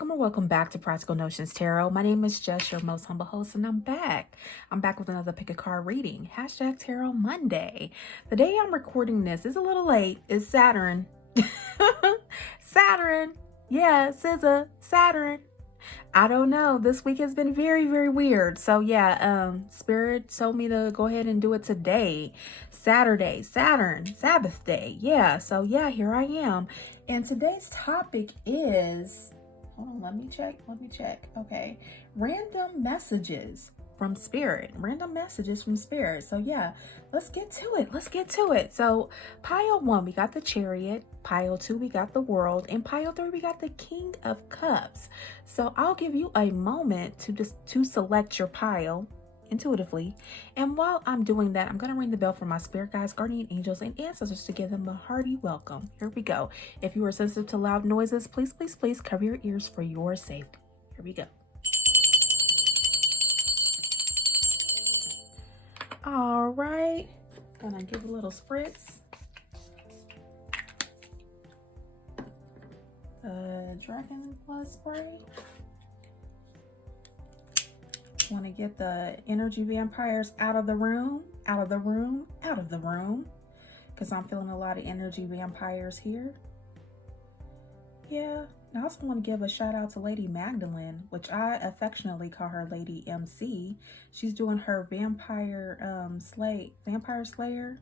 welcome or welcome back to Practical Notions Tarot. My name is Jess, your most humble host, and I'm back. I'm back with another pick a card reading. Hashtag Tarot Monday. The day I'm recording this is a little late. It's Saturn. Saturn. Yeah, SZA. Saturn. I don't know. This week has been very, very weird. So yeah, Spirit told me to go ahead and do it today. Saturday, Saturn, Sabbath day. Yeah, so yeah, here I am. And today's topic is, hold on, let me check. Okay. Random messages from Spirit. Random messages from Spirit. So yeah, let's get to it. So pile 1, we got the Chariot. Pile 2, we got the World. And pile 3, we got the King of Cups. So I'll give you a moment to select your pile intuitively. And while I'm doing that, I'm going to ring the bell for my spirit guides, guardian angels, and ancestors to give them a hearty welcome. Here we go. If you are sensitive to loud noises, please cover your ears for your safety. Here we go. All right. Gonna give a little spritz. Dragon Blood spray. Want to get the energy vampires out of the room, because I'm feeling a lot of energy vampires here. Yeah. I also want to give a shout out to Lady Magdalene, which I affectionately call her Lady MC. She's doing her Vampire Slayer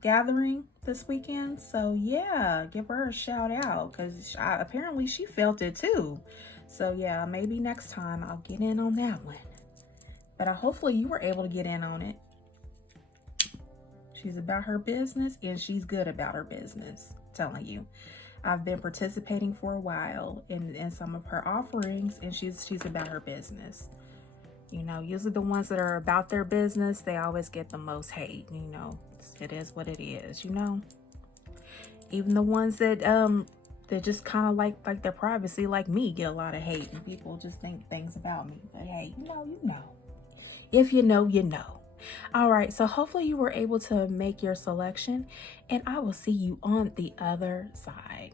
gathering this weekend. So yeah, give her a shout out, because apparently she felt it too. So yeah, maybe next time I'll get in on that one. But hopefully you were able to get in on it. She's about her business, and she's good about her business, I'm telling you. I've been participating for a while in some of her offerings, and she's about her business. You know, usually the ones that are about their business, they always get the most hate. You know, it is what it is, you know. Even the ones that they're just kind of like their privacy, like me, get a lot of hate, and people just think things about me. But hey, you know. If you know, you know. All right, so hopefully you were able to make your selection, and I will see you on the other side.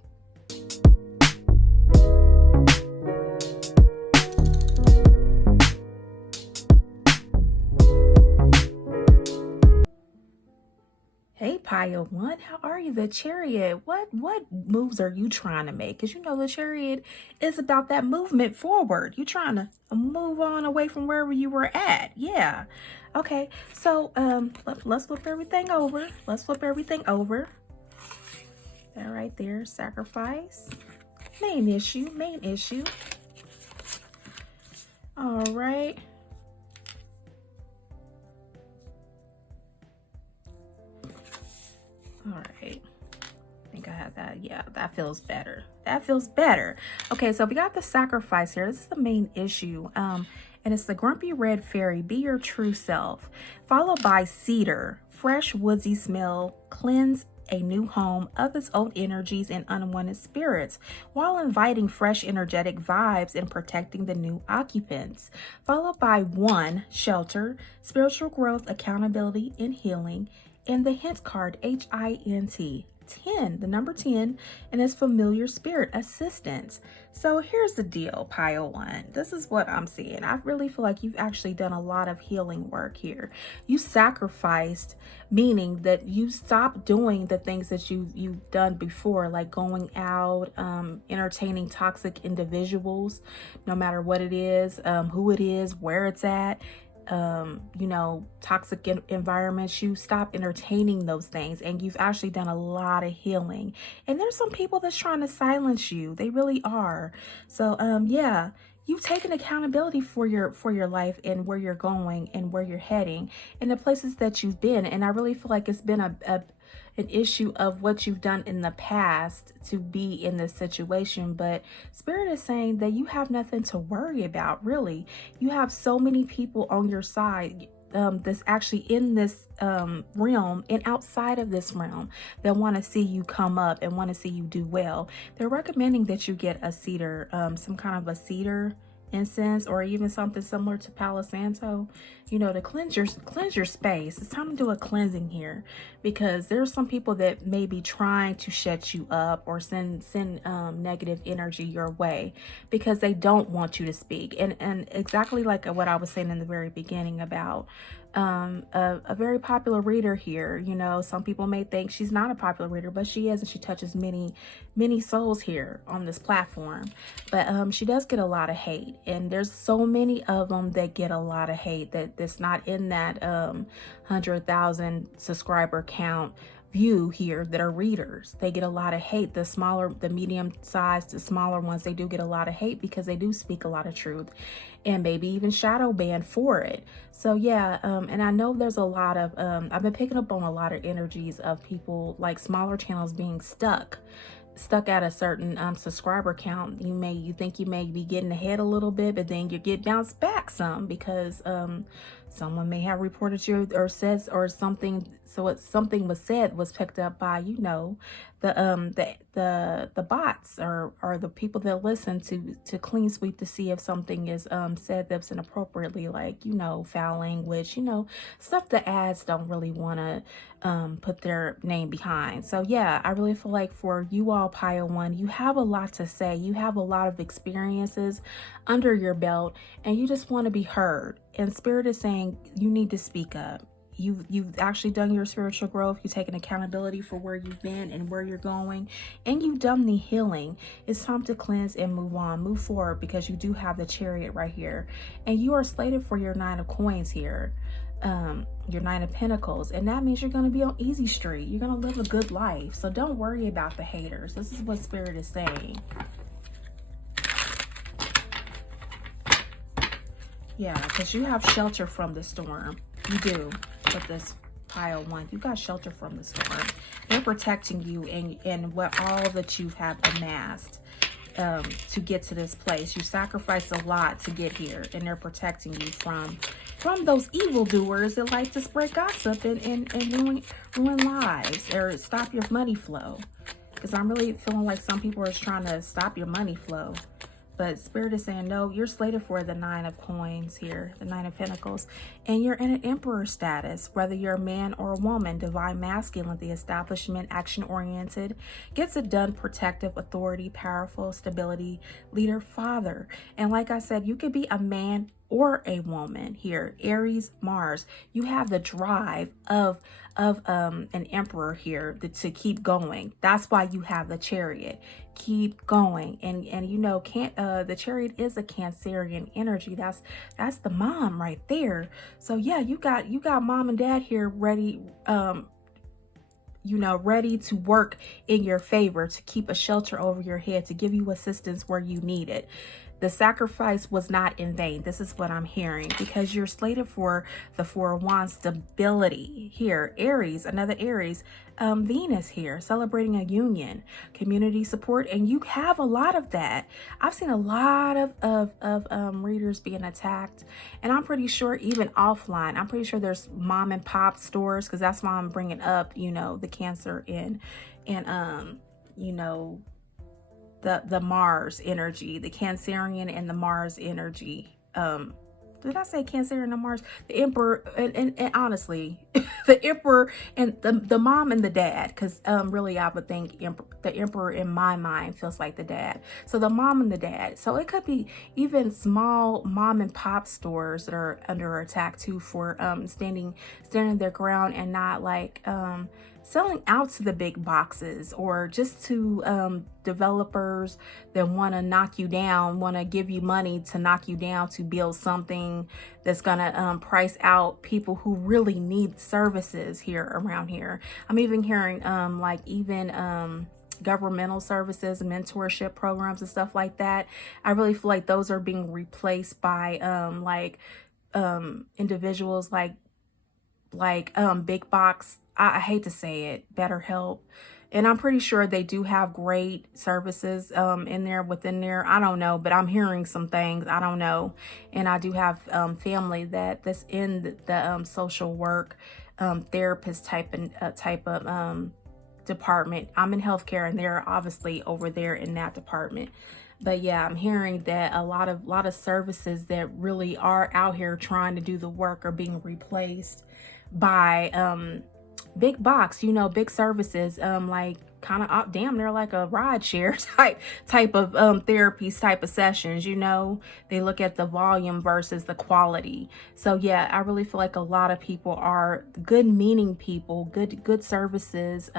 Hey, pile 1, how are you? The Chariot, what moves are you trying to make? Because you know the Chariot is about that movement forward. You're trying to move on away from wherever you were at. Yeah. Okay, so let's flip everything over. That right there, sacrifice. Main issue. All right. All right, I think I have that. Yeah, that feels better. Okay, so we got the sacrifice here. This is the main issue. And it's the grumpy red fairy, be your true self, followed by cedar, fresh woodsy smell, cleanse a new home of its old energies and unwanted spirits, while inviting fresh energetic vibes and protecting the new occupants. Followed by 1, shelter, spiritual growth, accountability, and healing. And the hint card, HINT, 10, the number 10, and it's familiar spirit assistance. So here's the deal, pile 1. This is what I'm seeing. I really feel like you've actually done a lot of healing work here. You sacrificed, meaning that you stopped doing the things that you've done before, like going out, entertaining toxic individuals, no matter what it is, who it is, where it's at. You know, toxic environments. You stop entertaining those things, and you've actually done a lot of healing. And there's some people that's trying to silence you. They really are. So yeah, you've taken accountability for your life and where you're going and where you're heading and the places that you've been. And I really feel like it's been an issue of what you've done in the past to be in this situation. But Spirit is saying that you have nothing to worry about, really. You have so many people on your side that's actually in this realm and outside of this realm that want to see you come up and want to see you do well. They're recommending that you get a cedar, some kind of a cedar incense or even something similar to Palo Santo, you know, to cleanse your space. It's time to do a cleansing here, because there's some people that may be trying to shut you up or send negative energy your way because they don't want you to speak. And exactly like what I was saying in the very beginning about a very popular reader here. You know, some people may think she's not a popular reader, but she is, and she touches many souls here on this platform. But she does get a lot of hate, and there's so many of them that get a lot of hate that's not in that 100,000 subscriber count view here that are readers. They get a lot of hate. The smaller, the medium sized, the smaller ones, they do get a lot of hate because they do speak a lot of truth, and maybe even shadow banned for it. So yeah, and I know there's a lot of I've been picking up on a lot of energies of people, like smaller channels being stuck at a certain subscriber count. You think you may be getting ahead a little bit, but then you get bounced back some because someone may have reported you or says or something. So something was said was picked up by, you know, the bots or the people that listen to clean sweep to see if something is said that's inappropriately, like, you know, foul language, you know, stuff the ads don't really want to put their name behind. So yeah, I really feel like for you all, Pile One, you have a lot to say. You have a lot of experiences under your belt, and you just want to be heard. And Spirit is saying you need to speak up. You've actually done your spiritual growth. You've taken accountability for where you've been and where you're going, and you've done the healing. It's time to cleanse and move on, move forward, because you do have the Chariot right here, and you are slated for your 9 of Coins here, your 9 of Pentacles, and that means you're going to be on easy street. You're going to live a good life. So don't worry about the haters. This is what Spirit is saying. Yeah, because you have shelter from the storm. You do. With this Pile One, you got shelter from the storm. They're protecting you and what all that you have amassed to get to this place. You sacrificed a lot to get here, and they're protecting you from those evildoers that like to spread gossip and ruin lives or stop your money flow. Because I'm really feeling like some people are trying to stop your money flow. But Spirit is saying, no, you're slated for the 9 of Coins here, the 9 of Pentacles, and you're in an Emperor status, whether you're a man or a woman. Divine Masculine, the establishment, action-oriented, gets it done, protective, authority, powerful, stability, leader, father. And like I said, you could be a man or a woman here. Aries, Mars, you have the drive of an Emperor here to keep going. That's why you have the Chariot. Keep going. And you know, the Chariot is a Cancerian energy. That's the mom right there. So yeah, you got mom and dad here ready, you know, ready to work in your favor, to keep a shelter over your head, to give you assistance where you need it. The sacrifice was not in vain. This is what I'm hearing, because you're slated for the 4 of Wands, stability here. Aries, another Aries, Venus here, celebrating a union, community support, and you have a lot of that. I've seen a lot of readers being attacked, and I'm pretty sure even offline, I'm pretty sure there's mom and pop stores, because that's why I'm bringing up, you know, the Cancer and you know, the Mars energy, the Cancerian and the Mars energy. Did I say Cancer and the Mars? The Emperor, and honestly, the Emperor and the mom and the dad, because really I would think the Emperor in my mind feels like the dad. So the mom and the dad. So it could be even small mom and pop stores that are under attack too, for standing their ground and not like selling out to the big boxes, or just to developers that want to knock you down, want to give you money to knock you down to build something that's gonna price out people who really need services here around here. I'm even hearing like even governmental services, mentorship programs and stuff like that. I really feel like those are being replaced by individuals like big box, I hate to say it, BetterHelp. And I'm pretty sure they do have great services within there. I don't know, but I'm hearing some things. I don't know. And I do have family that's in the social work therapist type of department. I'm in healthcare, and they're obviously over there in that department. But yeah, I'm hearing that a lot of services that really are out here trying to do the work are being replaced by big box, you know, big services, like kind of damn near like a ride share type of therapies, type of sessions. You know, they look at the volume versus the quality. So yeah, I really feel like a lot of people are good meaning people, good services,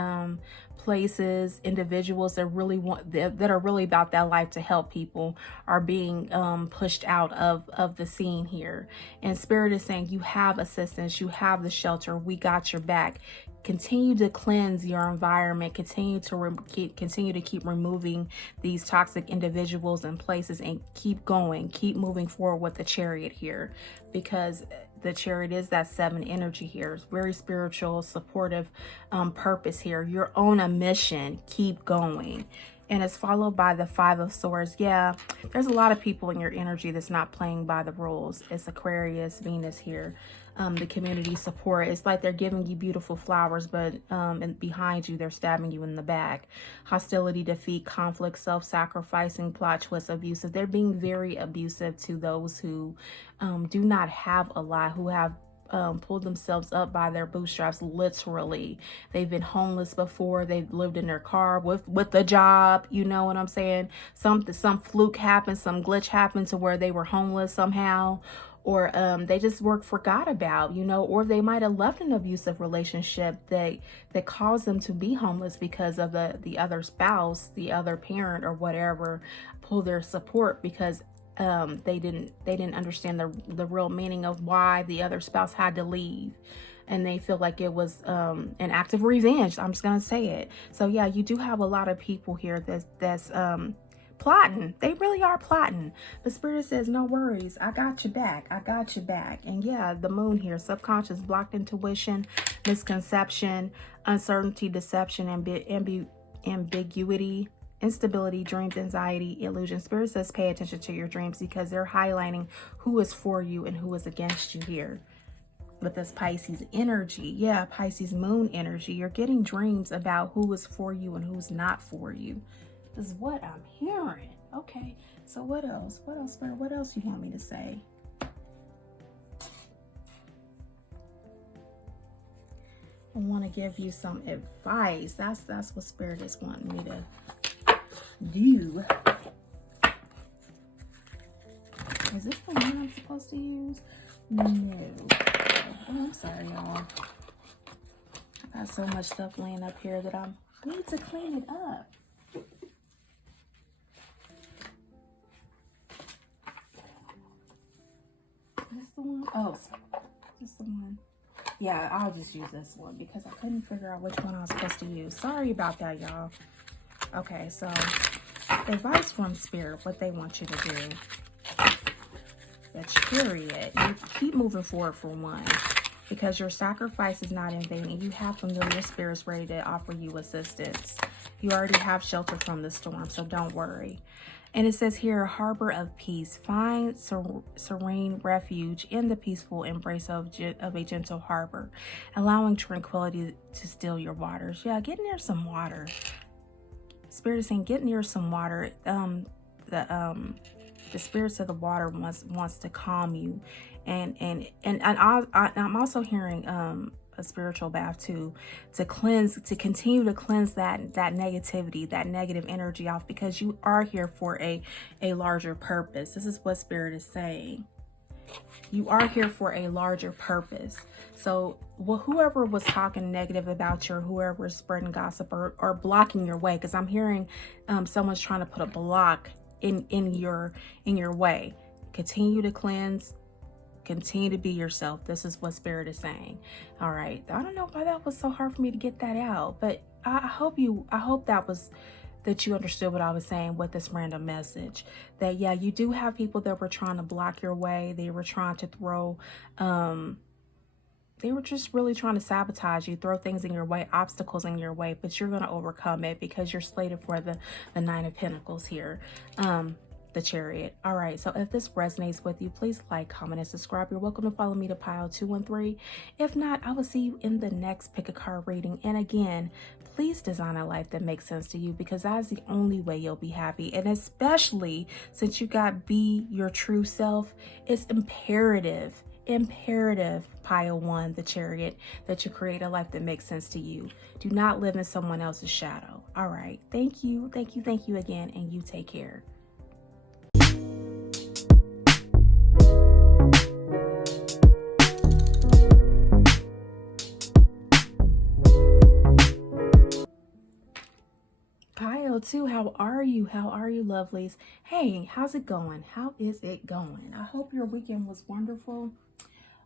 places, individuals that really want that are really about that life to help people are being pushed out of the scene here. And Spirit is saying you have assistance, you have the shelter, we got your back. Continue to cleanse your environment, continue to keep removing these toxic individuals and places, and keep going, keep moving forward with the Chariot here, because the Chariot is that 7 energy here. It's very spiritual, supportive purpose here. You're on a mission, keep going. And it's followed by the 5 of Swords. Yeah, there's a lot of people in your energy that's not playing by the rules. It's Aquarius, Venus here. The community support. It's like they're giving you beautiful flowers, but and behind you, they're stabbing you in the back. Hostility, defeat, conflict, self-sacrificing, plot twist, abusive. They're being very abusive to those who do not have a lot, who have pulled themselves up by their bootstraps, literally. They've been homeless before. They've lived in their car with the job. You know what I'm saying? Some fluke happened, some glitch happened to where they were homeless somehow, or they just forgot about, you know, or they might have left an abusive relationship that caused them to be homeless because of the other spouse, the other parent, or whatever, pull their support because they didn't understand the real meaning of why the other spouse had to leave, and they feel like it was an act of revenge. I'm just gonna say it. So yeah, you do have a lot of people here that's plotting. They really are plotting. The Spirit says, no worries, I got your back, I got your back. And yeah, the Moon here, subconscious, blocked intuition, misconception, uncertainty, deception, ambiguity, instability, dreams, anxiety, illusion. Spirit says pay attention to your dreams, because they're highlighting who is for you and who is against you here. With this Pisces energy, yeah, Pisces Moon energy, you're getting dreams about who is for you and who's not for you. This is what I'm hearing. Okay, so what else? What else, Spirit? What else you want me to say? I want to give you some advice. That's what Spirit is wanting me to do. Is this the one I'm supposed to use? No. Oh, I'm sorry, y'all. I got so much stuff laying up here that I need to clean it up. Is this the one? Oh, is this the one? Yeah, I'll just use this one because I couldn't figure out which one I was supposed to use. Sorry about that, y'all. Okay, so advice from Spirit, what they want you to do. That's Chariot. You keep moving forward for one, because your sacrifice is not in vain, and you have familiar spirits ready to offer you assistance. You already have shelter from the storm, so don't worry. And it says here, harbor of peace. Find serene refuge in the peaceful embrace of a gentle harbor, allowing tranquility to still your waters. Yeah, get near some water. Spirit is saying get near some water. The spirits of the water wants to calm you, and I'm also hearing a spiritual bath too, to continue to cleanse that negativity, that negative energy off, because you are here for a larger purpose. This is what Spirit is saying. You are here for a larger purpose. So whoever was talking negative about you, or whoever is spreading gossip or blocking your way, because I'm hearing someone's trying to put a block in your way. Continue to cleanse, continue to be yourself. This is what Spirit is saying. All right, I don't know why that was so hard for me to get that out, but I hope that you understood what I was saying with this random message. That yeah, you do have people that were trying to block your way. They were trying to throw they were just really trying to sabotage you, throw things in your way, obstacles in your way, but you're going to overcome it, because you're slated for the 9 of Pentacles here. the Chariot. All right, so if this resonates with you, please like, comment, and subscribe. You're welcome to follow me to pile 213. If not, I will see you in the next pick a card reading. And again, please design a life that makes sense to you, because that is the only way you'll be happy. And especially since you got be your true self, it's imperative, pile 1, the Chariot, that you create a life that makes sense to you. Do not live in someone else's shadow. All right. Thank you again, and you take care. Pile 2, how are you? How are you, lovelies? Hey, how's it going? How is it going? I hope your weekend was wonderful.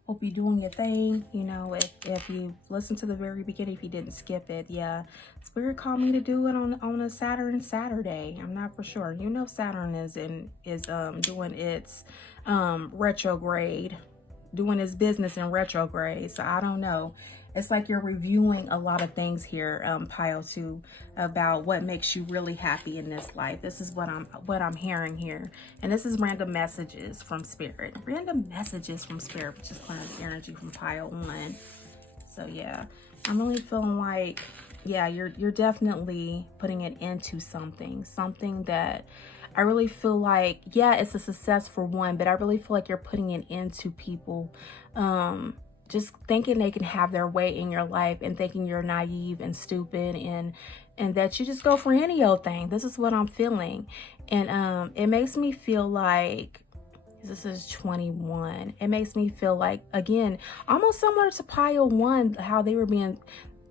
Hope you're doing your thing. You know, if you listened to the very beginning, if you didn't skip it, yeah, Spirit called me to do it on a Saturday. I'm not for sure. You know, Saturn is doing its retrograde, doing its business in retrograde. So I don't know. It's like you're reviewing a lot of things here, pile 2, about what makes you really happy in this life. This is what I'm hearing here, and this is random messages from Spirit. Random messages from Spirit, which is clearing the energy from pile 1. So yeah, I'm really feeling like, yeah, you're definitely putting it into something that I really feel like, yeah, it's a success for one, but I really feel like you're putting it into people. Just thinking they can have their way in your life, and thinking you're naive and stupid, and that you just go for any old thing. This is what I'm feeling. And it makes me feel like, this is 21. It makes me feel like, again, almost similar to pile 1, how they were being,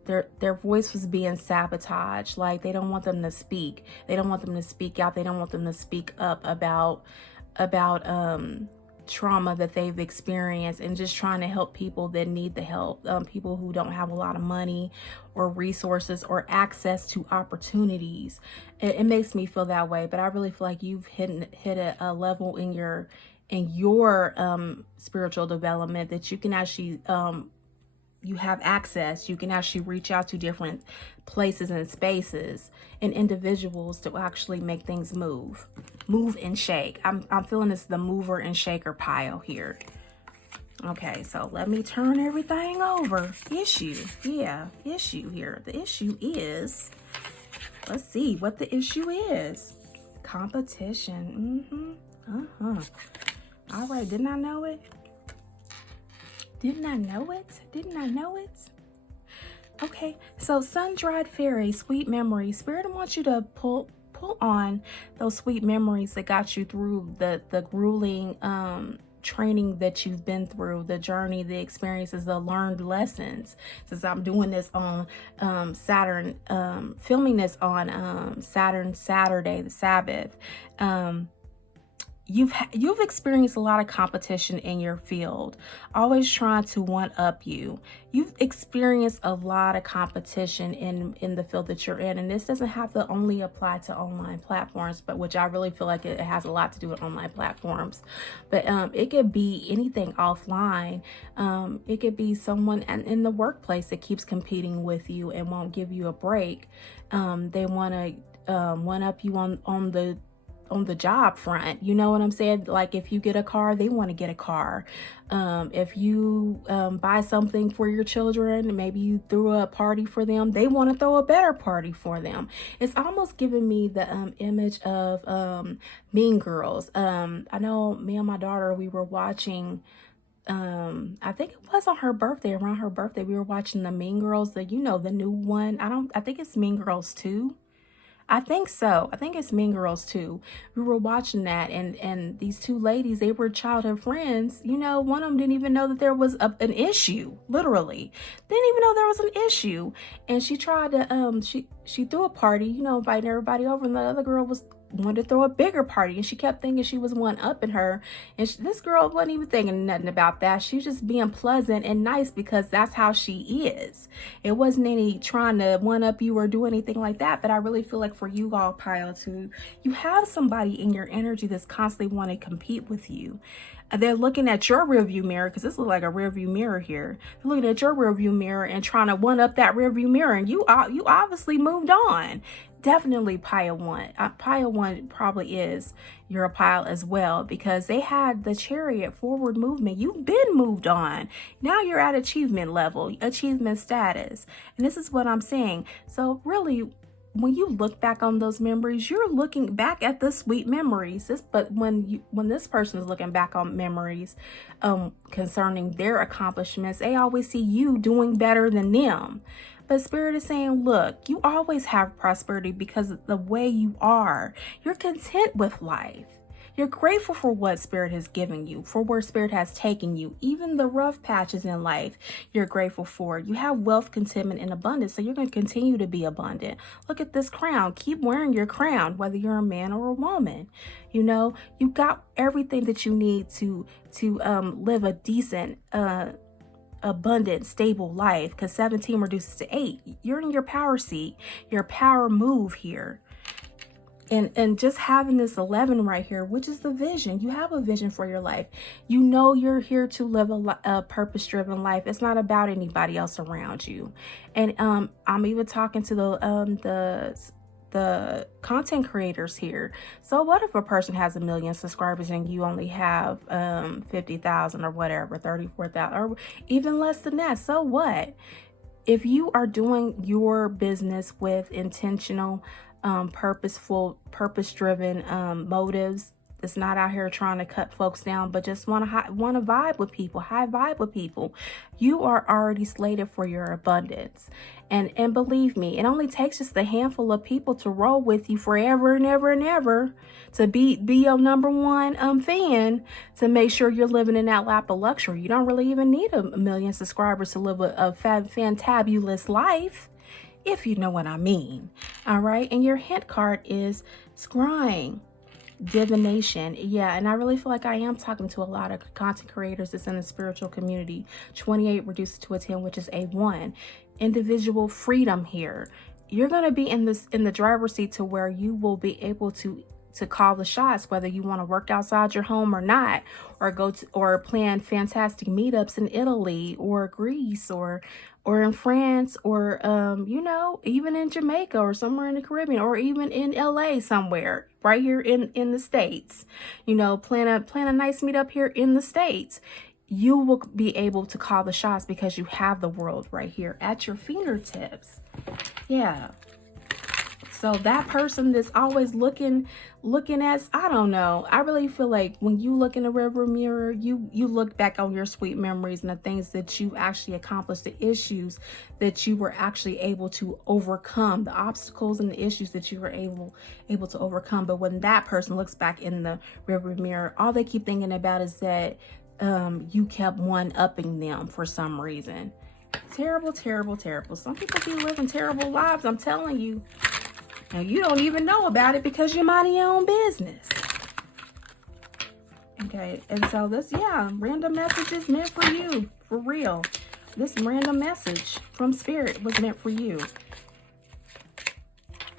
their voice was being sabotaged. Like, they don't want them to speak. They don't want them to speak out. They don't want them to speak up about trauma that they've experienced, and just trying to help people that need the help, people who don't have a lot of money or resources or access to opportunities. It makes me feel that way, but I really feel like you've hit a level in your spiritual development that you can actually you have access. You can actually reach out to different places and spaces and individuals to actually make things move and shake. I'm feeling this, the mover and shaker pile here. Okay, so let me turn everything over. Issue, yeah, issue here. The issue is, let's see what the issue is. Competition. All right, didn't I know it? Didn't I know it? Okay, so sun-dried fairy, sweet memories. Spirit wants you to pull on those sweet memories that got you through the grueling training that you've been through, the journey, the experiences, the learned lessons. Since I'm doing this on Saturn, filming this on Saturday, the Sabbath. You've experienced a lot of competition in your field, always trying to one up you. You've experienced a lot of competition in the field that you're in, and this doesn't have to only apply to online platforms, but which I really feel like it has a lot to do with online platforms. But it could be anything offline. It could be someone in the workplace that keeps competing with you and won't give you a break. They want to one up you on the job front. You know what I'm saying? Like, if you get a car, they want to get a car. If you buy something for your children, maybe you threw a party for them, they want to throw a better party for them. It's almost giving me the image of Mean Girls. I know me and my daughter, we were watching, I think it was on her birthday, around her birthday, we were watching the Mean Girls, the new one. I think it's Mean Girls 2. I think so. I think it's Mean Girls 2. We were watching that, and these two ladies, they were childhood friends. You know, one of them didn't even know that there was an issue, literally. Didn't even know there was an issue. And she tried to, she threw a party, inviting everybody over, and the other girl wanted to throw a bigger party, and she kept thinking she was one upping her, and this girl wasn't even thinking nothing about that. She was just being pleasant and nice because that's how she is. It wasn't any trying to one up you or do anything like that. But I really feel like for you all, pile 2, you have somebody in your energy that's constantly want to compete with you. They're looking at your rearview mirror, because this looks like a rearview mirror here. They're looking at your rearview mirror and trying to one up that rearview mirror, and you obviously moved on. definitely pile one. Pile one probably is your pile as well, because they had the chariot forward movement. You've been moved on. Now you're at achievement level, achievement status. And this is what I'm saying. So really, when you look back on those memories, you're looking back at the sweet memories. But when this person is looking back on memories concerning their accomplishments, they always see you doing better than them. But Spirit is saying, look, you always have prosperity because of the way you are. You're content with life. You're grateful for what Spirit has given you, for where Spirit has taken you. Even the rough patches in life, you're grateful for. You have wealth, contentment, and abundance, so you're going to continue to be abundant. Look at this crown. Keep wearing your crown, whether you're a man or a woman. You know, you got everything that you need to live a decent, abundant, stable life, because 17 reduces to 8. You're in your power seat, your power move here. And just having this 11 right here, which is the vision. You have a vision for your life. You know you're here to live a purpose-driven life. It's not about anybody else around you. And I'm even talking to the content creators here. So what if a person has 1 million subscribers and you only have 50,000 or whatever, 34,000 or even less than that? So what? If you are doing your business with intentional, purposeful, purpose-driven motives, it's not out here trying to cut folks down, but just want to vibe with people, high vibe with people, you are already slated for your abundance. And believe me, it only takes just a handful of people to roll with you forever and ever and ever, to be your number one fan, to make sure you're living in that lap of luxury. You don't really even need 1 million subscribers to live a fantabulous life, if you know what I mean. All right. And your hint card is scrying, divination. Yeah. And I really feel like I am talking to a lot of content creators that's in the spiritual community. 28 reduces to a 10, which is a 1. Individual freedom here. You're going to be in the driver's seat to where you will be able to call the shots, whether you want to work outside your home or not, or go to or plan fantastic meetups in Italy or Greece or in France, or you know, even in Jamaica or somewhere in the Caribbean, or even in LA somewhere right here in the States. You know, plan a nice meetup here in the States. You will be able to call the shots because you have the world right here at your fingertips. Yeah. So that person that's always looking at, I don't know, I really feel like when you look in the rearview mirror, you look back on your sweet memories and the things that you actually accomplished, the issues that you were actually able to overcome, the obstacles and the issues that you were able to overcome. But when that person looks back in the rearview mirror, all they keep thinking about is that you kept one-upping them for some reason. Terrible, terrible, terrible. Some people be living terrible lives, I'm telling you. And you don't even know about it because you're minding your own business. Okay, and so this, yeah, random message is meant for you, for real. This random message from Spirit was meant for you.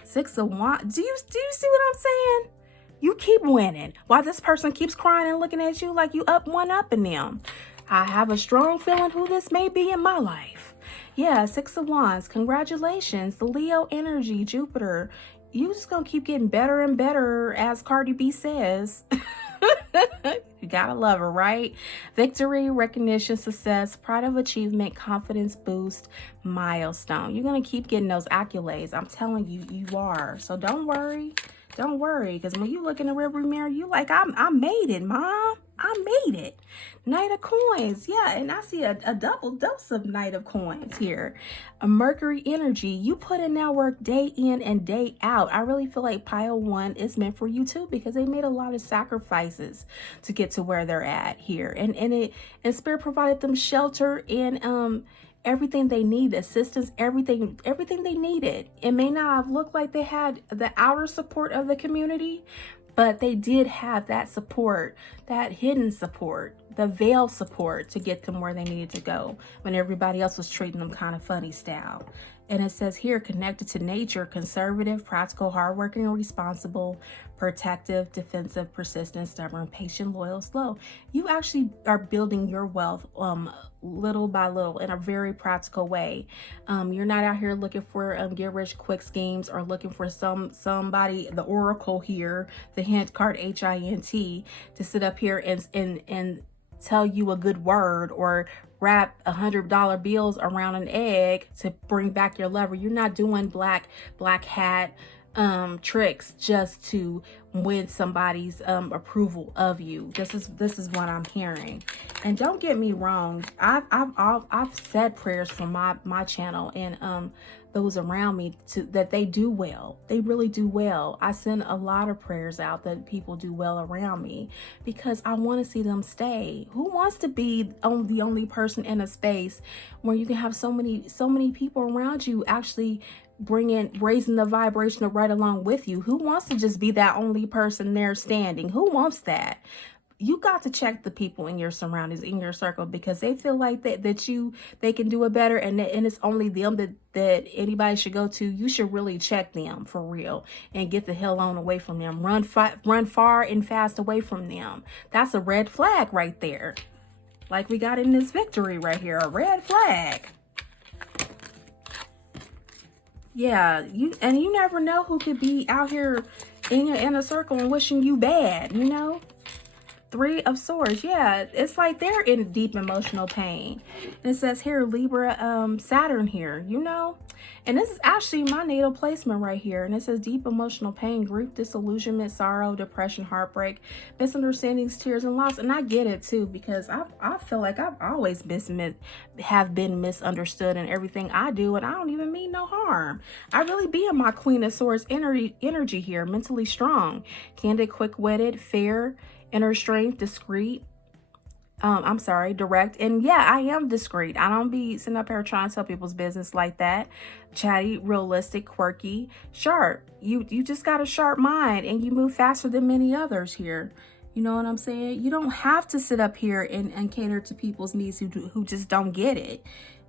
6 of Wands. Do you see what I'm saying? You keep winning while this person keeps crying and looking at you like you one-upping them. I have a strong feeling who this may be in my life. Yeah, 6 of Wands. Congratulations. The Leo energy, Jupiter. You just gonna keep getting better and better, as Cardi B says. You gotta love her, right? Victory, recognition, success, pride of achievement, confidence boost, milestone. You're gonna keep getting those accolades. I'm telling you, you are. So don't worry. Don't worry, because when you look in the rearview mirror, you like, I made it, Mom. I made it. Knight of Coins. Yeah, and I see a double dose of Knight of Coins here. A Mercury energy. You put in that work day in and day out. I really feel like pile 1 is meant for you too, because they made a lot of sacrifices to get to where they're at here. And Spirit provided them shelter and everything they need, assistance, everything they needed. It may not have looked like they had the outer support of the community, but they did have that support, that hidden support, the veil support to get them where they needed to go when everybody else was treating them kind of funny style. And it says here, connected to nature, conservative, practical, hardworking, and responsible, protective, defensive, persistent, stubborn, patient, loyal, slow. You actually are building your wealth little by little in a very practical way. You're not out here looking for get rich quick schemes, or looking for somebody, the oracle here, the hint card HINT, to sit up here and tell you a good word, or wrap $100 bills around an egg to bring back your lover. You're not doing black hat tricks just to win somebody's approval of you. This is what I'm hearing. And don't get me wrong, I've said prayers for my channel and those around me that they do well. They really do well. I send a lot of prayers out that people do well around me, because I want to see them stay. Who wants to be the only person in a space where you can have so many people around you actually raising the vibration right along with you? Who wants to just be that only person there standing? Who wants that? You got to check the people in your surroundings, in your circle, because they feel like they can do it better, and it's only them that anybody should go to. You should really check them for real and get the hell on away from them. Run far and fast away from them. That's a red flag right there. Like we got in this victory right here, a red flag. Yeah, you never know who could be out here in a circle and wishing you bad, you know? 3 of Swords. Yeah, it's like they're in deep emotional pain. And it says here, Libra, Saturn here, you know? And this is actually my natal placement right here. And it says deep emotional pain, grief, disillusionment, sorrow, depression, heartbreak, misunderstandings, tears, and loss. And I get it too, because I feel like I've always have been misunderstood in everything I do, and I don't even mean no harm. I really be in my Queen of Swords energy here, mentally strong, candid, quick-witted, fair, inner strength, discreet. Direct. And yeah, I am discreet. I don't be sitting up here trying to tell people's business like that. Chatty, realistic, quirky, sharp. You just got a sharp mind, and you move faster than many others here. You know what I'm saying? You don't have to sit up here and cater to people's needs who just don't get it.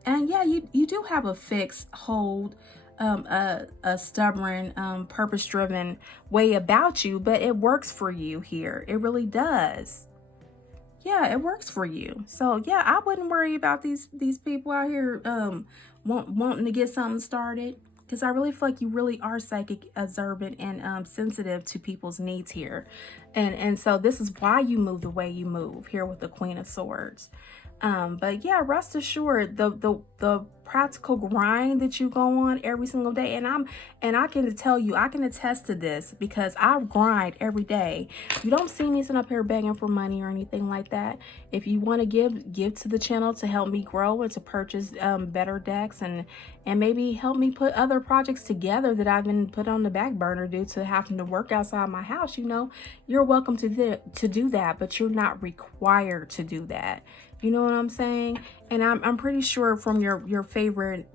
And yeah, you do have a fixed hold, a stubborn, purpose-driven way about you, but it works for you here. It really does. Yeah, it works for you. So yeah, I wouldn't worry about these people out here wanting to get something started, because I really feel like you really are psychic, observant, and sensitive to people's needs here. And so this is why you move the way you move here with the Queen of Swords. But yeah, rest assured, the practical grind that you go on every single day, and I can tell you, I can attest to this, because I grind every day. You don't see me sitting up here begging for money or anything like that. If you want to give to the channel to help me grow and to purchase better decks and maybe help me put other projects together that I've been put on the back burner due to having to work outside my house, you know, you're welcome to do that, but you're not required to do that. You know what I'm saying? And I'm pretty sure from your favorite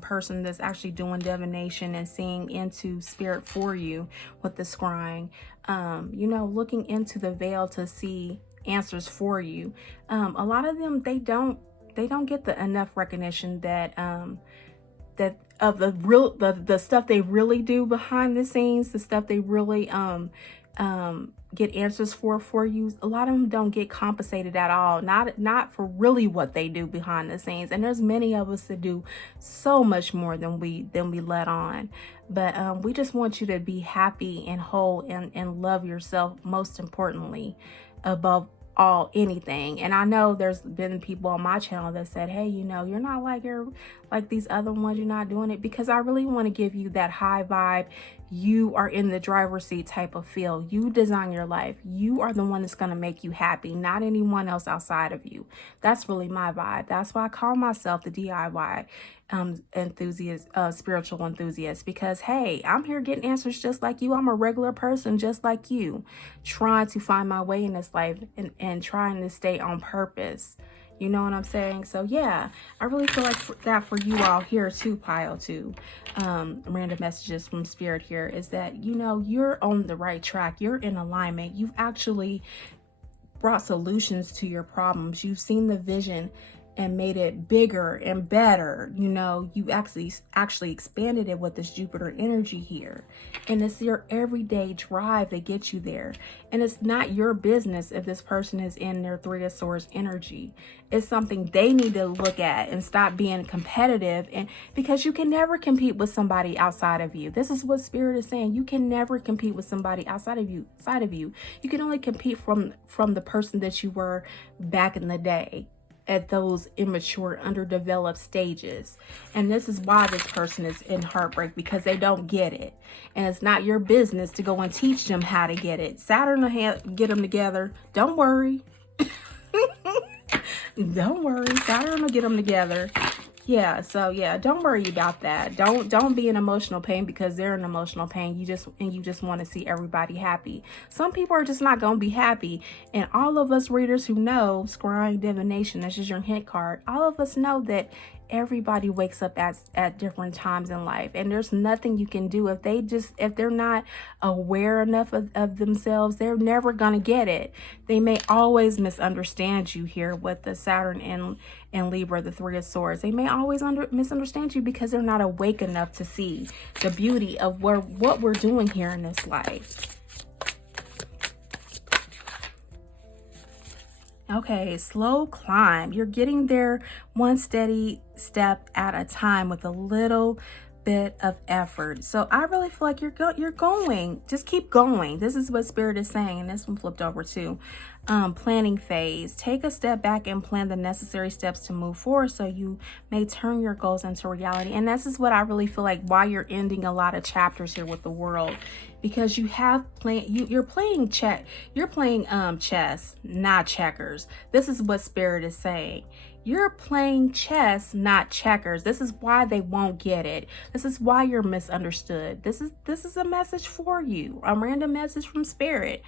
person that's actually doing divination and seeing into spirit for you with the scrying, you know, looking into the veil to see answers for you. A lot of them, they don't get the enough recognition that that of the stuff they really do behind the scenes, the stuff they really get answers for you. A lot of them don't get compensated at all, not for really what they do behind the scenes. And there's many of us that do so much more than we let on. But we just want you to be happy and whole and love yourself, most importantly, above all anything. And I know there's been people on my channel that said, hey, you know, you're not like these other ones, you're not doing it, because I really want to give you that high vibe. You are in the driver's seat type of feel. You design your life. You are the one that's going to make you happy, not anyone else outside of you. That's really my vibe. That's why I call myself the DIY enthusiast, spiritual enthusiast, because hey, I'm here getting answers just like you. I'm a regular person just like you, trying to find my way in this life and trying to stay on purpose. You know what I'm saying? So yeah, I really feel like that for you all here too, pile too. Random messages from spirit here is that, you know, you're on the right track. You're in alignment. You've actually brought solutions to your problems. You've seen the vision and made it bigger and better. You know, you actually expanded it with this Jupiter energy here. And it's your everyday drive that gets you there. And it's not your business if this person is in their Three of Swords energy. It's something they need to look at and stop being competitive. And because you can never compete with somebody outside of you. This is what Spirit is saying. You can never compete with somebody outside of you. You can only compete from the person that you were back in the day, at those immature, underdeveloped stages. And this is why this person is in heartbreak, because they don't get it. And it's not your business to go and teach them how to get it. Saturn will get them together. Don't worry. Don't worry. Saturn will get them together. Yeah, so yeah, don't worry about that. Don't be in emotional pain because they're in emotional pain. You just want to see everybody happy. Some people are just not going to be happy. And all of us readers who know scrying, divination, that's just your hint card. All of us know that everybody wakes up at different times in life, and there's nothing you can do if they're not aware enough of themselves. They're never gonna get it. They may always misunderstand you here with the Saturn and Libra, the Three of Swords. They may always misunderstand you because they're not awake enough to see the beauty of what we're doing here in this life. Okay, slow climb. You're getting there one steady step at a time with a little bit of effort. So I really feel like you're going. Just keep going. This is what Spirit is saying, and this one flipped over too. Planning phase. Take a step back and plan the necessary steps to move forward so you may turn your goals into reality. And this is what I really feel like why you're ending a lot of chapters here with the world, because you have you're playing chess, not checkers. This is what Spirit is saying. You're playing chess, not checkers. This is why they won't get it. This is why you're misunderstood. This is a message for you, a random message from Spirit.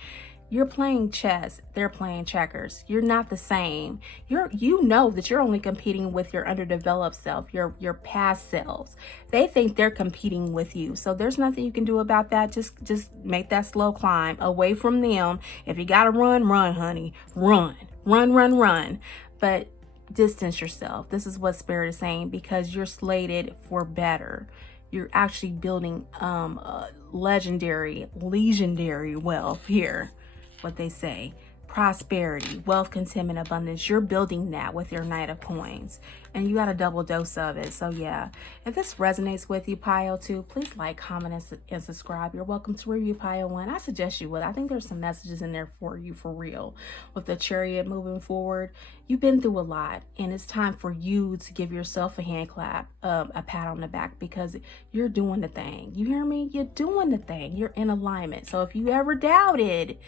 You're playing chess, they're playing checkers. You're not the same. You know that you're only competing with your underdeveloped self, your past selves. They think they're competing with you. So there's nothing you can do about that. Just make that slow climb away from them. If you gotta run, honey. Run. But distance yourself. This is what Spirit is saying, because you're slated for better. You're actually building legendary wealth here. What they say, prosperity, wealth, contentment, abundance. You're building that with your Knight of Coins, and you got a double dose of it. So yeah, if this resonates with you, Pile 2, please like, comment, and subscribe. You're welcome to review Pile 1. I suggest you would. I think there's some messages in there for you for real. With the Chariot moving forward, you've been through a lot, and it's time for you to give yourself a hand clap, a pat on the back, because you're doing the thing. You hear me? You're doing the thing. You're in alignment. So if you ever doubted,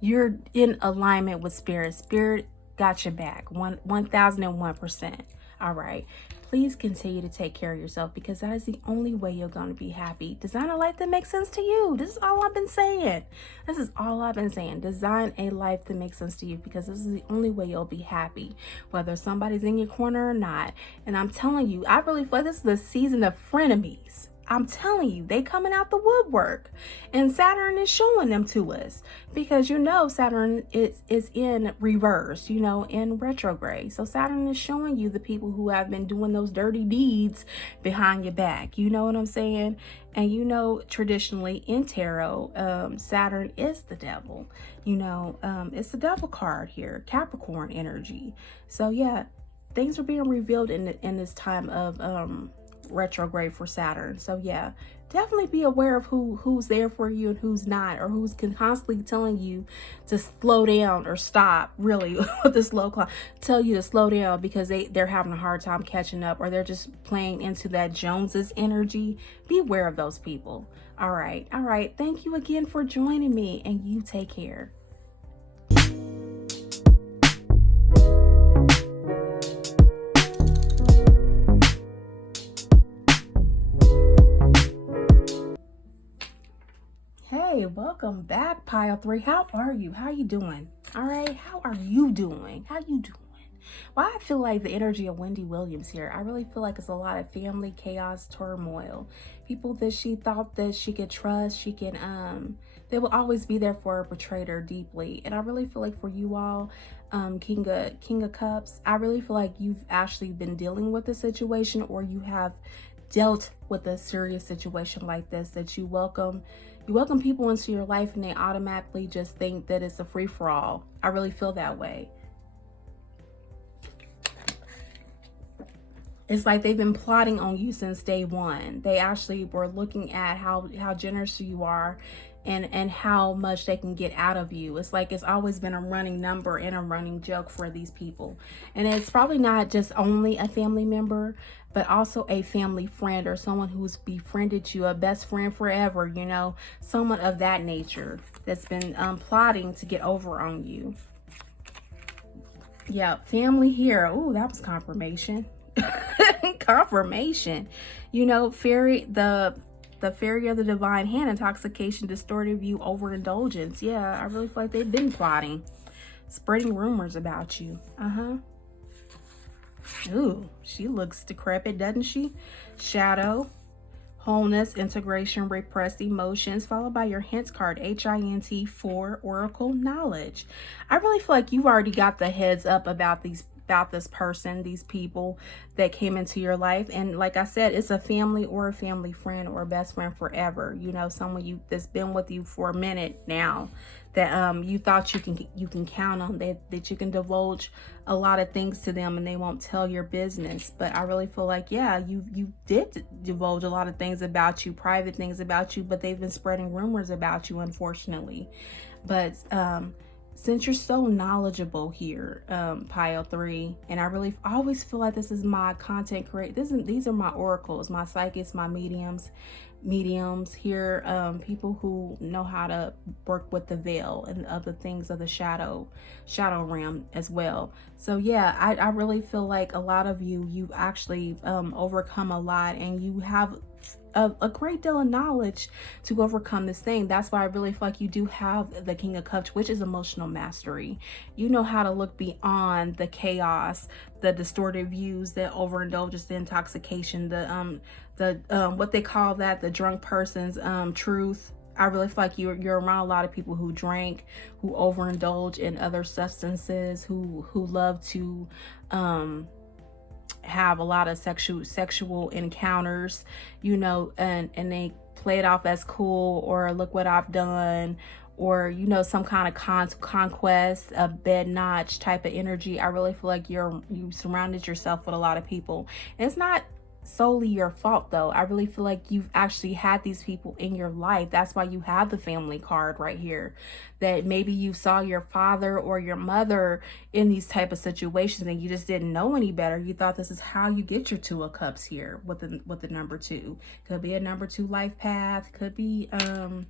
you're in alignment with Spirit. Spirit got your back 1001%. All right, please continue to take care of yourself, because that is the only way you're going to be happy. Design a life that makes sense to you. This is all I've been saying. Design a life that makes sense to you, because this is the only way you'll be happy, whether somebody's in your corner or not. And I'm telling you, I really feel like this is the season of frenemies. I'm telling you, they coming out the woodwork, and Saturn is showing them to us, because you know Saturn is in reverse, you know, in retrograde. So Saturn is showing you the people who have been doing those dirty deeds behind your back. You know what I'm saying? And you know, traditionally in tarot, Saturn is the devil. You know, it's the devil card here, Capricorn energy. So yeah, things are being revealed in this time of retrograde for Saturn. So yeah, definitely be aware of who's there for you and who's not, or who's constantly telling you to slow down or stop, really, with the slow climb. Tell you to slow down because they're having a hard time catching up, or they're just playing into that Joneses energy. Beware of those people. All right. Thank you again for joining me, and you take care. Hey, welcome back, Pile 3. How are you? How you doing? All right. How are you doing? Well, I feel like the energy of Wendy Williams here. I really feel like it's a lot of family chaos, turmoil. People that she thought that she could trust, she can They will always be there for a betrayer deeply. And I really feel like for you all, King of Cups, I really feel like you've actually been dealing with the situation, or you have dealt with a serious situation like this, that you welcome people into your life and they automatically just think that it's a free-for-all. I really feel that way. It's like they've been plotting on you since day one. They actually were looking at how generous you are and how much they can get out of you. It's like it's always been a running number and a running joke for these people. And it's probably not just only a family member, but also a family friend or someone who's befriended you, a best friend forever, you know, someone of that nature that's been plotting to get over on you. Yeah, family here. Oh, that was confirmation. Confirmation. You know, fairy, the fairy of the divine hand, intoxication, distorted view, overindulgence. Yeah, I really feel like they've been plotting, spreading rumors about you. Ooh, she looks decrepit, doesn't she? Shadow, wholeness, integration, repressed emotions, followed by your hints card, HINT 4, oracle, knowledge. I really feel like you've already got the heads up about this person, these people that came into your life. And like I said, it's a family or a family friend or a best friend forever. You know, someone that's been with you for a minute now, that you thought you can count on, that you can divulge a lot of things to them and they won't tell your business. But I really feel like, yeah, you did divulge a lot of things about you, private things about you, but they've been spreading rumors about you, unfortunately. But since you're so knowledgeable here, Pile 3, and I always feel like this is my content these are my oracles, my psychics, my mediums here, people who know how to work with the veil and other things of the shadow realm as well. So yeah, I really feel like a lot of you've actually overcome a lot, and you have a great deal of knowledge to overcome this thing. That's why I really feel like you do have the King of Cups, which is emotional mastery. You know how to look beyond the chaos, the distorted views, the overindulgence, the intoxication, the what they call that, the drunk person's truth. I really feel like you're around a lot of people who drank, who overindulge in other substances, who love to have a lot of sexual encounters, you know, and they play it off as cool, or look what I've done, or, you know, some kind of conquest, a bed notch type of energy. I really feel like you surrounded yourself with a lot of people, and it's not solely your fault though. I really feel like you've actually had these people in your life. That's why you have the family card right here, that maybe you saw your father or your mother in these type of situations and you just didn't know any better. You thought this is how you get your 2 of Cups here with the number 2. Could be a number 2 life path, could be born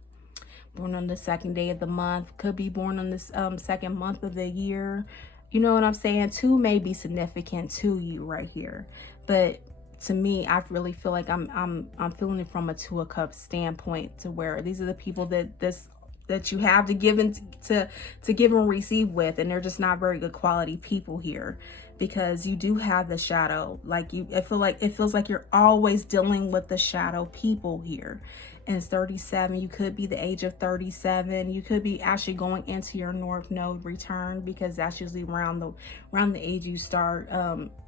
on the 2nd day of the month, could be born on this 2nd month of the year. You know what I'm saying? 2 may be significant to you right here, but to me, I really feel like I'm feeling it from a 2 of Cups standpoint, to where these are the people that you have to give to give and receive with, and they're just not very good quality people here, because you do have the shadow. Like it feels like you're always dealing with the shadow people here. And it's 37. You could be the age of 37. You could be actually going into your North Node return, because that's usually around the age you start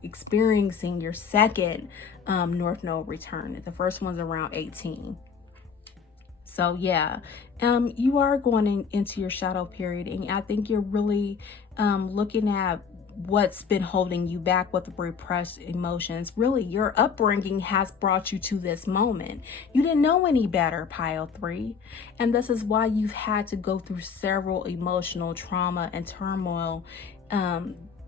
experiencing your 2nd North Node return. The first one's around 18. So yeah, you are going into your shadow period, and I think you're really looking at what's been holding you back with the repressed emotions. Really, your upbringing has brought you to this moment. You didn't know any better, Pile 3, and this is why you've had to go through several emotional trauma and turmoil,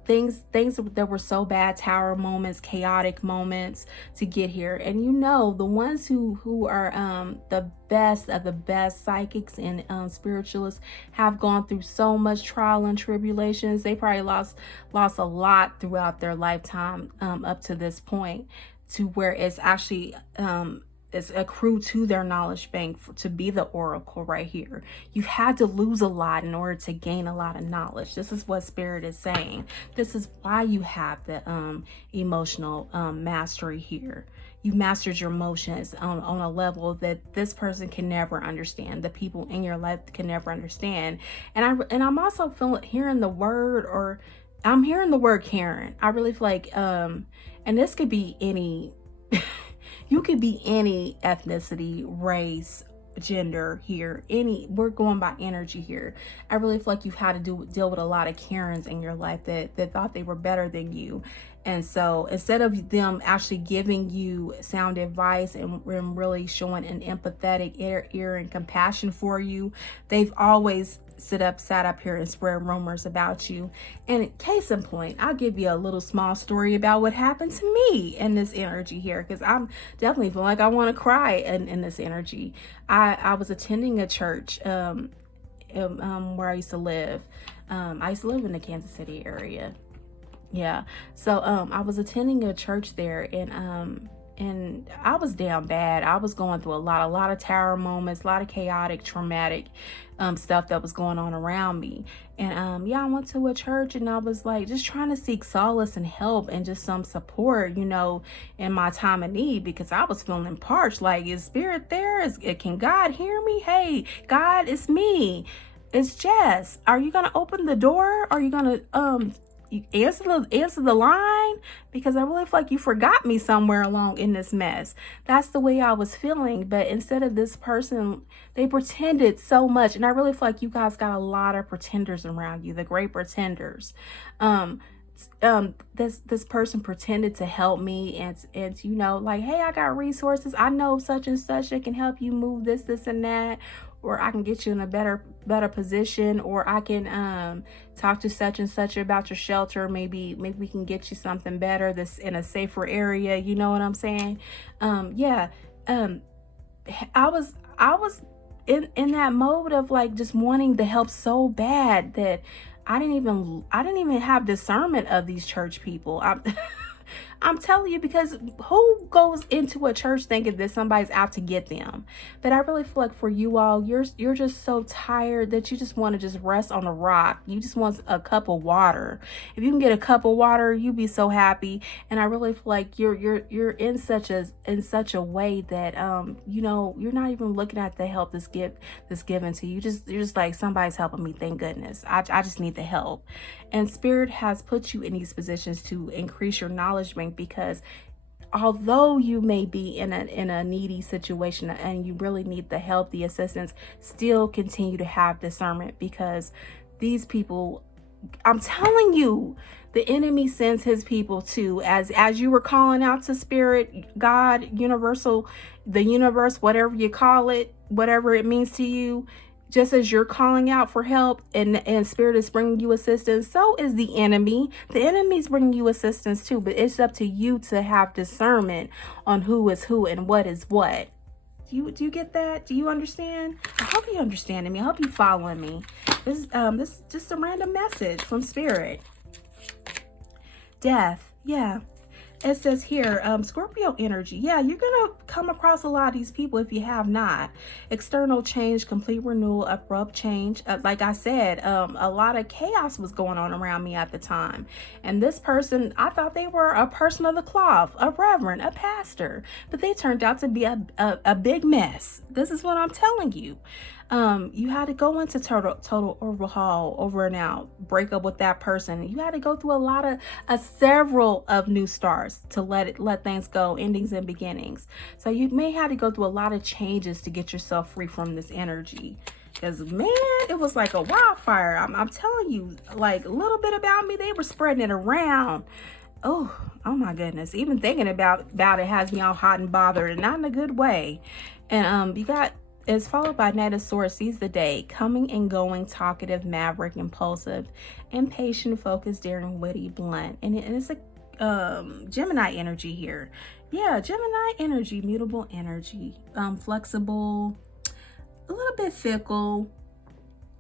things that were so bad, tower moments, chaotic moments to get here. And you know, the ones who are the best of the best psychics and spiritualists have gone through so much trial and tribulations. They probably lost a lot throughout their lifetime up to this point, to where it's actually is accrue to their knowledge bank to be the oracle right here. You had to lose a lot in order to gain a lot of knowledge. This is what Spirit is saying. This is why you have the emotional mastery here. You mastered your emotions on a level that this person can never understand. The people in your life can never understand. And I'm also hearing the word, or I'm hearing the word Karen. I really feel like, and this could be any, you could be any ethnicity, race, gender here. We're going by energy here. I really feel like you've had to deal with a lot of Karens in your life that thought they were better than you. And so instead of them actually giving you sound advice and really showing an empathetic ear and compassion for you, they've always sat up here and spread rumors about you. And case in point, I'll give you a little small story about what happened to me in this energy here, because I'm definitely feeling like I want to cry in this energy. I was attending a church where I used to live. I used to live in the Kansas City area. Yeah. So I was attending a church there, and I was down bad. I was going through a lot of terror moments, a lot of chaotic, traumatic stuff that was going on around me. And yeah, I went to a church, and I was like just trying to seek solace and help and just some support, you know, in my time of need, because I was feeling parched. Like, is Spirit there? Can God hear me? Hey, God, it's me. It's Jess. Are you gonna open the door? Are you gonna answer the line? Because I really feel like you forgot me somewhere along in this mess. That's the way I was feeling. But instead of this person, they pretended so much. And I really feel like you guys got a lot of pretenders around you, the great pretenders. This person pretended to help me and you know, like, hey, I got resources. I know such and such that can help you move this and that, or I can get you in a better position, or I can talk to such and such about your shelter. Maybe we can get you something better that's in a safer area. You know what I'm saying? Yeah. I was in that mode of like just wanting the help so bad that I didn't even have discernment of these church people. I'm telling you, because who goes into a church thinking that somebody's out to get them? But I really feel like for you all, you're just so tired that you just want to just rest on a rock. You just want a cup of water. If you can get a cup of water, you'd be so happy. And I really feel like you're in such a way that you know, you're not even looking at the help that's given to you. You're just like, somebody's helping me. Thank goodness. I just need the help. And Spirit has put you in these positions to increase your knowledge bank, because although you may be in a needy situation and you really need the help, the assistance, still continue to have discernment, because these people, I'm telling you, the enemy sends his people too, as you were calling out to Spirit, God, universal, the universe, whatever you call it, whatever it means to you. Just as you're calling out for help and Spirit is bringing you assistance, so is the enemy. The enemy's bringing you assistance too, but it's up to you to have discernment on who is who and what is what. Do you get that? Do you understand? I hope you understand me. I hope you following me. This is just a random message from Spirit. Death. Yeah. It says here, Scorpio energy. Yeah, you're going to come across a lot of these people if you have not. External change, complete renewal, abrupt change. Like I said, a lot of chaos was going on around me at the time. And this person, I thought they were a person of the cloth, a reverend, a pastor. But they turned out to be a big mess. This is what I'm telling you. You had to go into total overhaul, over and out, break up with that person. You had to go through a lot of several of new starts to let things go, endings and beginnings. So you may have to go through a lot of changes to get yourself free from this energy. Because man, it was like a wildfire. I'm telling you, like, a little bit about me, they were spreading it around. Oh my goodness. Even thinking about it has me all hot and bothered, and not in a good way. And you got, is followed by Knight of Swords, seize the day, coming and going, talkative, maverick, impulsive, impatient, focused, daring, witty, blunt. And it's a Gemini energy here. Yeah, Gemini energy, mutable energy, flexible, a little bit fickle.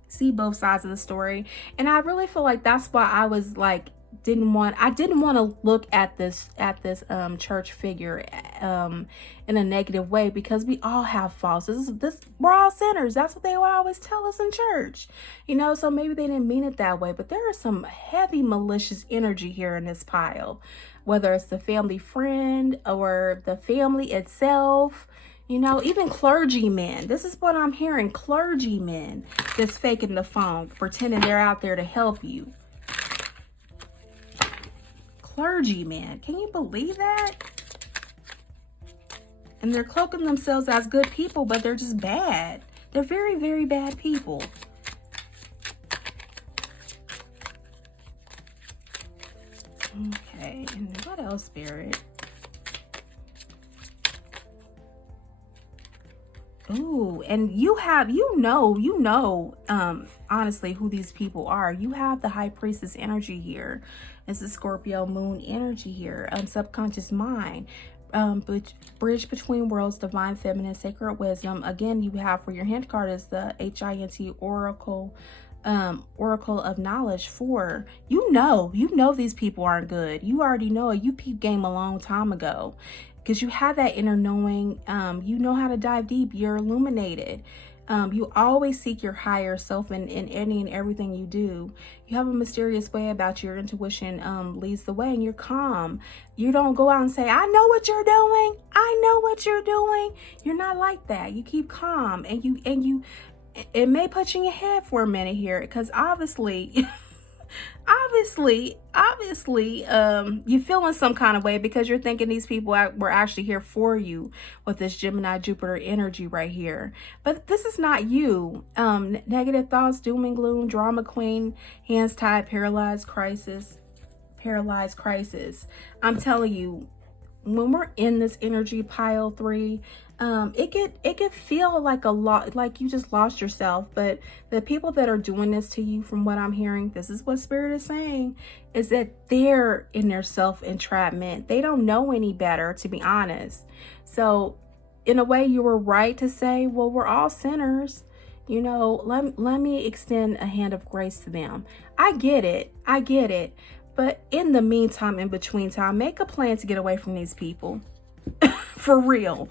See both sides of the story. And I really feel like that's why I was like I didn't want to look at this church figure in a negative way, because we all have faults. We're all sinners. That's what they would always tell us in church, you know. So maybe they didn't mean it that way, but there is some heavy malicious energy here in this pile, whether it's the family friend or the family itself. You know, even clergymen. This is what I'm hearing. Clergymen just faking the phone, pretending they're out there to help you. Clergymen. Can you believe that? And they're cloaking themselves as good people, but they're just bad. They're very, very bad people. Okay, and what else, Spirit? Ooh, and you know, honestly, who these people are. You have the High Priestess energy here. It's the Scorpio moon energy here. Subconscious mind. Bridge between worlds, divine feminine, sacred wisdom. Again, you have for your hint card is the HINT oracle, oracle of knowledge. For you know these people aren't good. You already know it. You peep game a long time ago, because you have that inner knowing. You know how to dive deep. You're illuminated. You always seek your higher self in any and everything you do. You have a mysterious way about your intuition leads the way, and you're calm. You don't go out and say, I know what you're doing. I know what you're doing. You're not like that. You keep calm, and you it may put you in your head for a minute here, because obviously you're feeling some kind of way, because you're thinking these people were actually here for you with this Gemini Jupiter energy right here. But this is not you. Negative thoughts, doom and gloom, drama queen, hands tied, paralyzed crisis. I'm telling you, when we're in this energy pile 3, it could feel like a lot, like you just lost yourself. But the people that are doing this to you, from what I'm hearing, this is what Spirit is saying, is that they're in their self-entrapment. They don't know any better, to be honest. So in a way, you were right to say, well, we're all sinners. You know, let me extend a hand of grace to them. I get it. But in the meantime, in between time, make a plan to get away from these people. For real.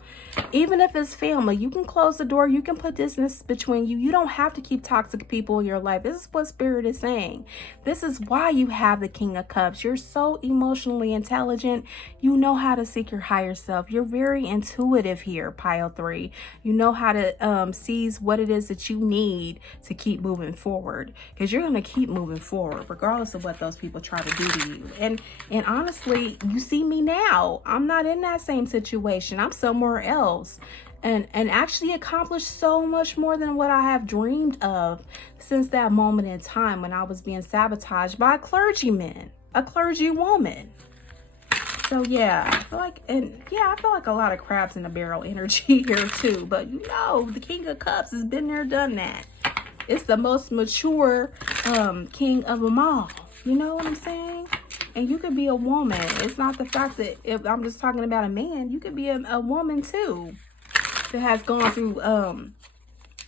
Even if it's family, you can close the door. You can put distance between you. You don't have to keep toxic people in your life. This is what Spirit is saying. This is why you have the King of Cups. You're so emotionally intelligent. You know how to seek your higher self. You're very intuitive here, pile 3. You know how to seize what it is that you need to keep moving forward, because you're going to keep moving forward regardless of what those people try to do to you. And honestly, you see me now. I'm not in that same situation. I'm somewhere else, and actually accomplished so much more than what I have dreamed of since that moment in time when I was being sabotaged by a clergyman, a clergy woman. So yeah, I feel like a lot of crabs in the barrel energy here too. But you know, the King of Cups has been there, done that. It's the most mature king of them all. You know what I'm saying? And you could be a woman. It's not the fact that, if I'm just talking about a man, you could be a woman too that has gone through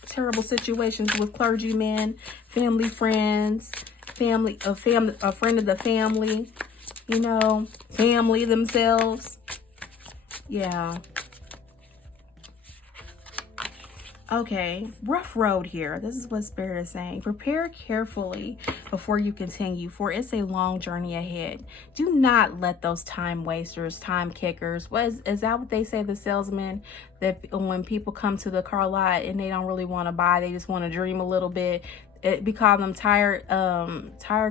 terrible situations with clergymen, family friends, a friend of the family, you know, family themselves. Yeah. Okay, rough road here. This is what Spirit is saying. Prepare carefully before you continue, for it's a long journey ahead. Do not let those time wasters, time kickers. Is that what they say, the salesman, that when people come to the car lot and they don't really want to buy, they just want to dream a little bit. We call them tire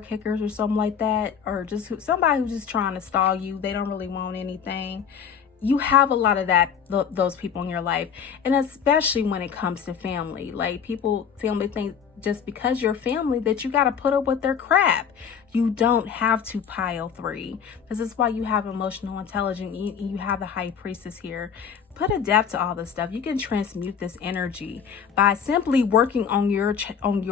kickers or something like that, or just somebody who's just trying to stall you. They don't really want anything. You have a lot of those people in your life, and especially when it comes to family. Like family think just because you're family that you got to put up with their crap. You don't have to, pile 3. This is why you have emotional intelligence. You have the High Priestess here. Put a depth to all this stuff. You can transmute this energy by simply working on your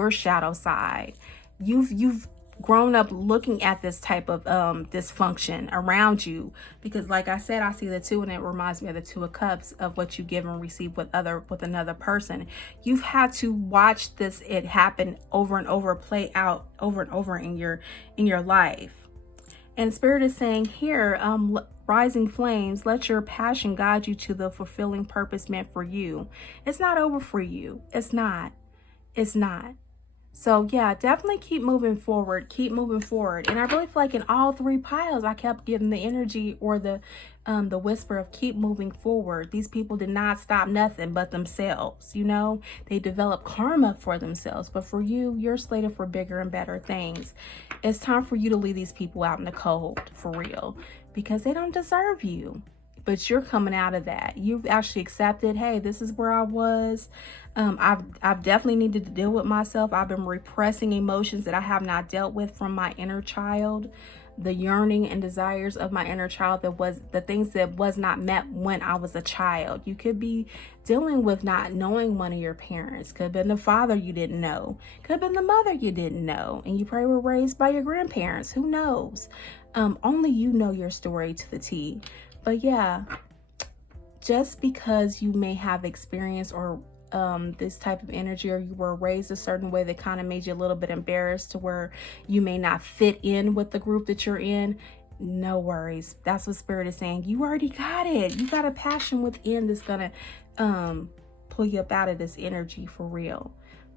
shadow side. You've grown up looking at this type of dysfunction around you, because like I said, I see the 2 and it reminds me of the 2 of Cups, of what you give and receive with another person. You've had to watch it happen over and over, play out over and over in your life. And Spirit is saying here, rising flames, let your passion guide you to the fulfilling purpose meant for you. It's not over for you. It's not. It's not. So yeah, definitely keep moving forward. Keep moving forward. And I really feel like in all three piles, I kept getting the energy or the whisper of keep moving forward. These people did not stop nothing but themselves. You know, they developed karma for themselves. But for you, you're slated for bigger and better things. It's time for you to leave these people out in the cold for real, because they don't deserve you. But you're coming out of that. You've actually accepted, hey, this is where I was. I've definitely needed to deal with myself. I've been repressing emotions that I have not dealt with from my inner child, the yearning and desires of my inner child, that was the things that was not met when I was a child. You could be dealing with not knowing one of your parents. Could have been the father you didn't know. Could have been the mother you didn't know. And you probably were raised by your grandparents. Who knows? Only you know your story to the T. But yeah, just because you may have experience or this type of energy, or you were raised a certain way that kind of made you a little bit embarrassed to where you may not fit in with the group that you're in, no worries. That's what Spirit is saying. You already got it. You got a passion within that's gonna pull you up out of this energy for real.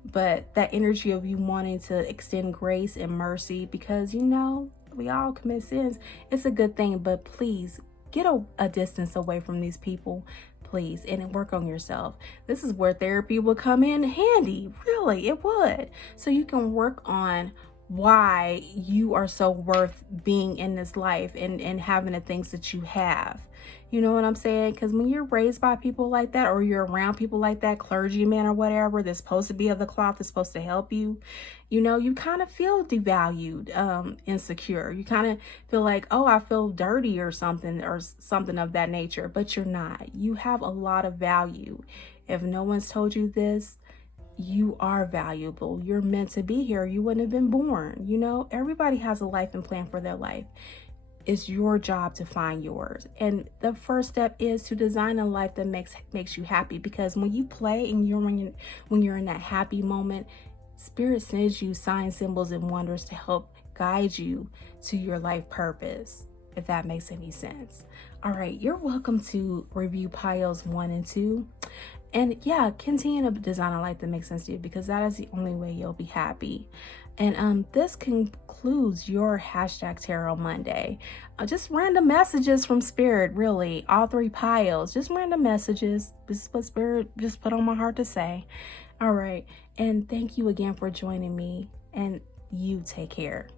But that energy of you wanting to extend grace and mercy, because you know we all commit sins, it's a good thing. But please get a distance away from these people, please, and work on yourself. This is where therapy would come in handy. Really, it would. So you can work on why you are so worth being in this life and having the things that you have. You know what I'm saying? Because when you're raised by people like that, or you're around people like that, clergymen or whatever, that's supposed to be of the cloth, that's supposed to help you, you know, you kind of feel devalued, insecure. You kind of feel like, oh, I feel dirty or something of that nature. But you're not. You have a lot of value. If no one's told you this, you are valuable. You're meant to be here. You wouldn't have been born. You know, everybody has a life and plan for their life. It's your job to find yours. And the first step is to design a life that makes you happy. Because when you play and when you're in that happy moment, Spirit sends you signs, symbols, and wonders to help guide you to your life purpose, if that makes any sense. All right, you're welcome to review piles 1 and 2. And yeah, continue to design a life that makes sense to you, because that is the only way you'll be happy. And this concludes your #Tarot Monday. Just random messages from Spirit, really. All 3 piles, just random messages. This is what Spirit just put on my heart to say. All right. And thank you again for joining me. And you take care.